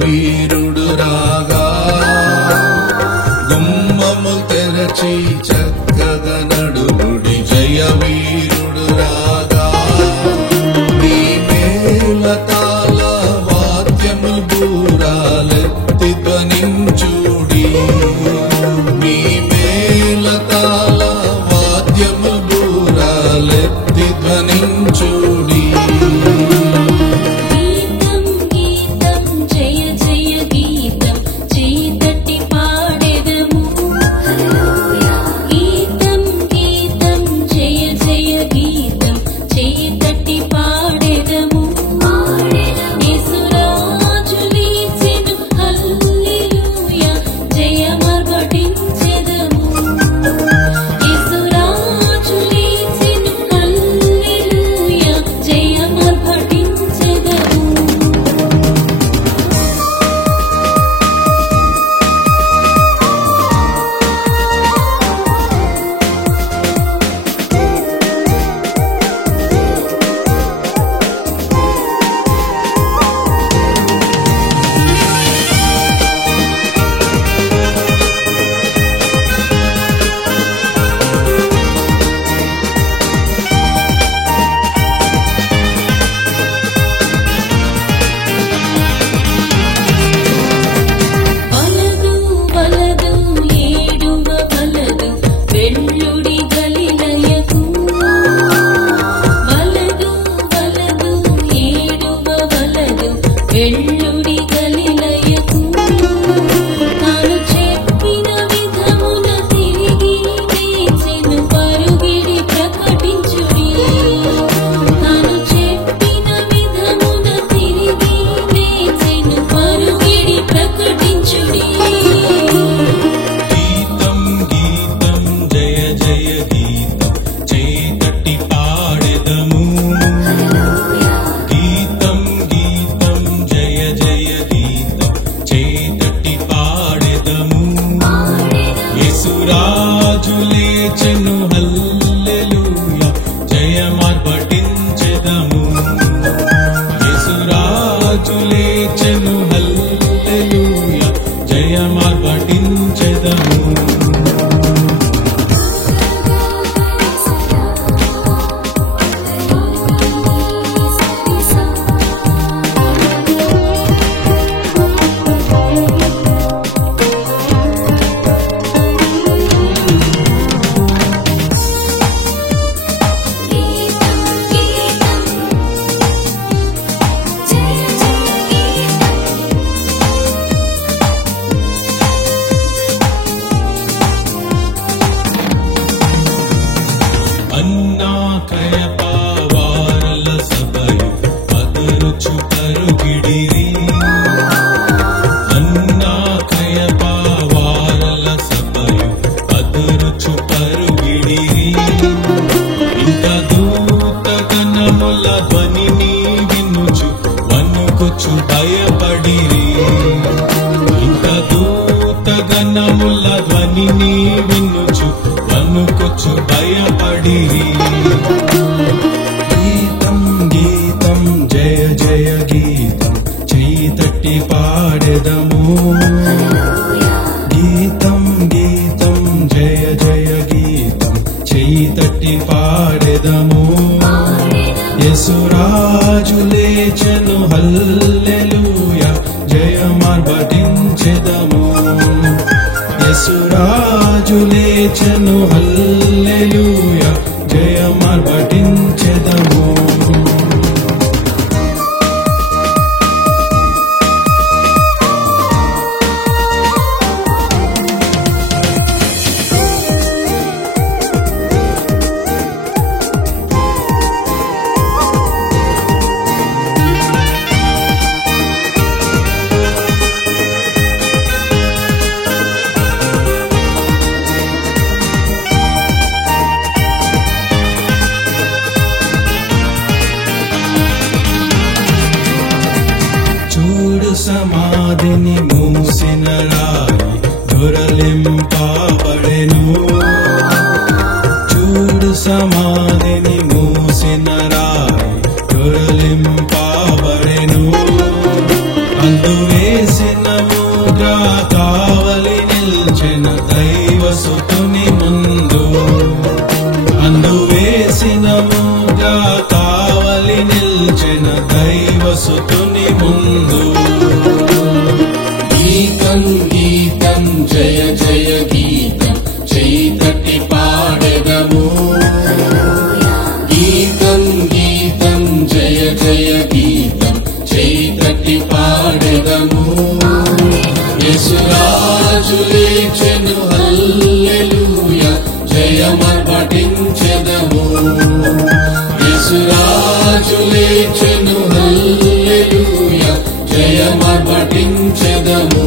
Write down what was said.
వీరుడు రాగా గుమ్మము తెరచి చక్కగా నడుముడి జయ వీరుడు రాగా నీ మేళతాళ వాద్యము బూరాలెత్తి ధ్వనించుడి నీ మేళతాళ వాద్యము బూరాలెత్తి ధ్వనించుడి వెళ్ళుడి గలిలయకు తాను చెప్పిన విధమున తిరిగి లేచెను పరుగిడి ప్రకటించుడి తాను చెప్పిన విధమున తిరిగి లేచెను పరుగిడి ప్రకటించుడి గీతం గీతం జయ జయ గీతం చేతట్టి పాడెదము యేసురాజు లేచెను హల్లెలూయా జయమార్పటించెదము యేసురాజు లేచెను హల్లెలూయా జయమార్పటించెదము కయపావారల సభయు అదరుచు పరుగిడిరి అన్నా కయపావారల సభయు అదరుచు పరుగిడిరి ఇంత దూతగణముల ధ్వనిని వినుచు వణుకుచు భయపడిరి ఇంత దూతగణముల ధ్వనిని వినుచు వణుకుచు భయపడిరి గీతం గీతం జయ జయ గీతం చేతట్టి పాడెదము గీతం గీతం జయ జయ గీతం చేతట్టి పాడెదము యేసురాజు లేచెను హల్లెలూయా జయమార్పటించెదము యేసురాజు లేచెను హల్లెలూయా జయమార్పటించెదము సమాధిని మూసిన రాయి దొరలింపబడెను చూడు సమాధిని మూసిన రాయి దొరలింపబడెను అందువే దైవసుతుని ముందు అందువేసిన ముద్ర కావలి నిల్చెన దైవసుతుని ముందు గీతం గీతం జయ జయ గీతం చైతటి పాడెదము గీతం గీతం జయ జయ గీతం చైతటి పాడెదము యేసురాజు లేచెను హల్లెలూయా జయమర్పటించెదము యేసురాజు లేచెను హల్లెలూయా జయమర్పటించెదము